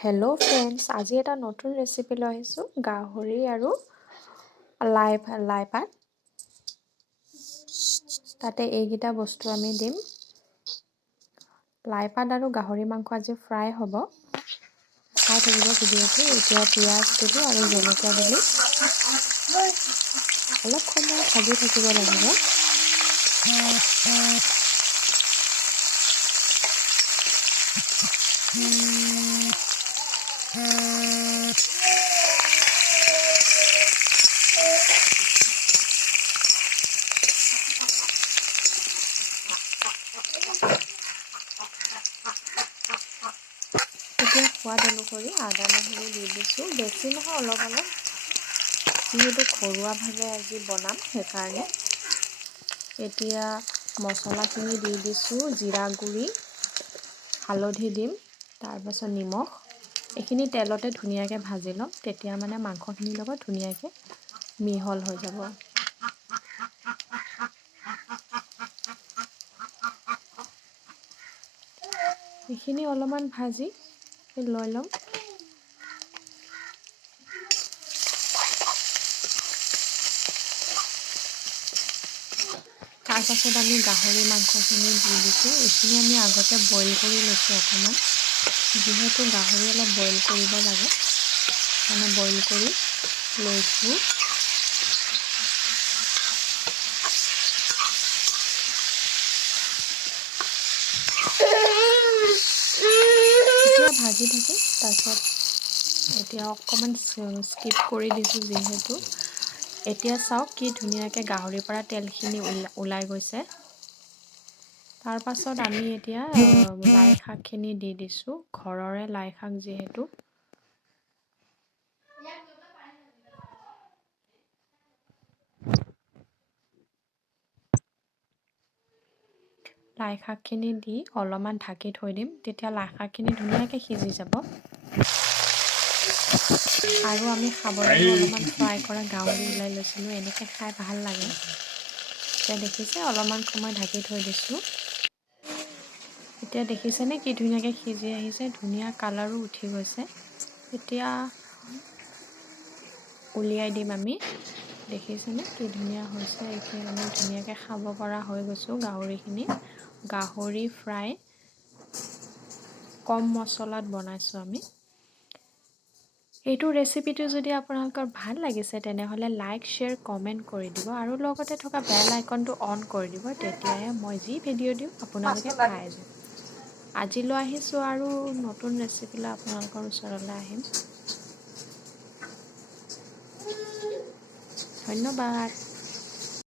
Hello' friends, আজি এটা নতুন ৰেচিপি লৈ আহিছোঁ। গাহৰি আৰু লাই পাত। তাতে এইকেইটা বস্তু আমি দিম। লাই পাত আৰু গাহৰি মাংস আজি ফ্ৰাই হ'ব। চাই থাকিব ভিডিঅ'টো। এতিয়া পিঁয়াজ দিলোঁ আৰু জলকীয়া দিলোঁ। অলপ সময় ভাজি থাকিব লাগিব। এতিয়া সোৱাদ অনুসৰি আদা নহৰু দি দিছোঁ। বেছি নহয়, অলপ অলপ, যিহেতু ঘৰুৱাভাৱে আজি বনাম সেইকাৰণে। এতিয়া মছলাখিনি দি দিছোঁ। জিৰা গুড়ি, হালধি দিম, তাৰপাছত নিমখ। এইখিনি তেলতে ধুনীয়াকৈ ভাজি ল'ম, তেতিয়া মানে মাংসখিনিৰ লগত ধুনীয়াকৈ মিহল হৈ যাব। এইখিনি অলপমান ভাজি লৈ ল'ম। তাৰপাছত আমি গাহৰি মাংসখিনি দি দিছোঁ। এইখিনি আমি আগতে বইল কৰি লৈছোঁ অকণমান, যিহেতু গাহৰি অলপ বইল কৰিব লাগে, মানে বইল কৰি লৈছোঁ। এতিয়া ভাজি থাকিম। তাৰপিছত এতিয়া অকণমান স্কিপ কৰি দিছোঁ, যিহেতু এতিয়া চাওক কি ধুনীয়াকৈ গাহৰিৰ পৰা তেলখিনি ওলাই গৈছে। তাৰপাছত আমি এতিয়া লাই শাকখিনি দি দিছোঁ। ঘৰৰে লাই শাক যিহেতু। লাই শাকখিনি দি অলপমান ঢাকি থৈ দিম, তেতিয়া লাই শাকখিনি ধুনীয়াকৈ সিজি যাব। আৰু আমি খাবলৈ অলপমান ফ্ৰাই কৰা গাহৰি ওলাই লৈছিলোঁ। এনেকৈ খাই ভাল লাগে। এতিয়া দেখিছে, অলপমান সময় ঢাকি থৈ দিছোঁ। এতিয়া দেখিছেনে কি ধুনীয়াকৈ সিজি আহিছে, ধুনীয়া কালাৰো উঠি গৈছে। এতিয়া উলিয়াই দিম আমি। দেখিছেনে কি ধুনীয়া হৈছে। এতিয়া আমি ধুনীয়াকৈ খাব পৰা হৈ গৈছোঁ গাহৰিখিনি। গাহৰি ফ্ৰাই কম মছলাত বনাইছোঁ আমি। এইটো ৰেচিপিটো যদি আপোনালোকৰ ভাল লাগিছে, তেনেহ'লে লাইক, শ্বেয়াৰ, কমেণ্ট কৰি দিব আৰু লগতে থকা বেল আইকনটো অন কৰি দিব। তেতিয়াহে মই যি ভিডিঅ' দিওঁ আপোনালোকে পাই যাব। আজিলৈ আহিছোঁ আৰু নতুন ৰেচিপি লৈ আপোনালোকৰ ওচৰলৈ আহিম। ধন্যবাদ।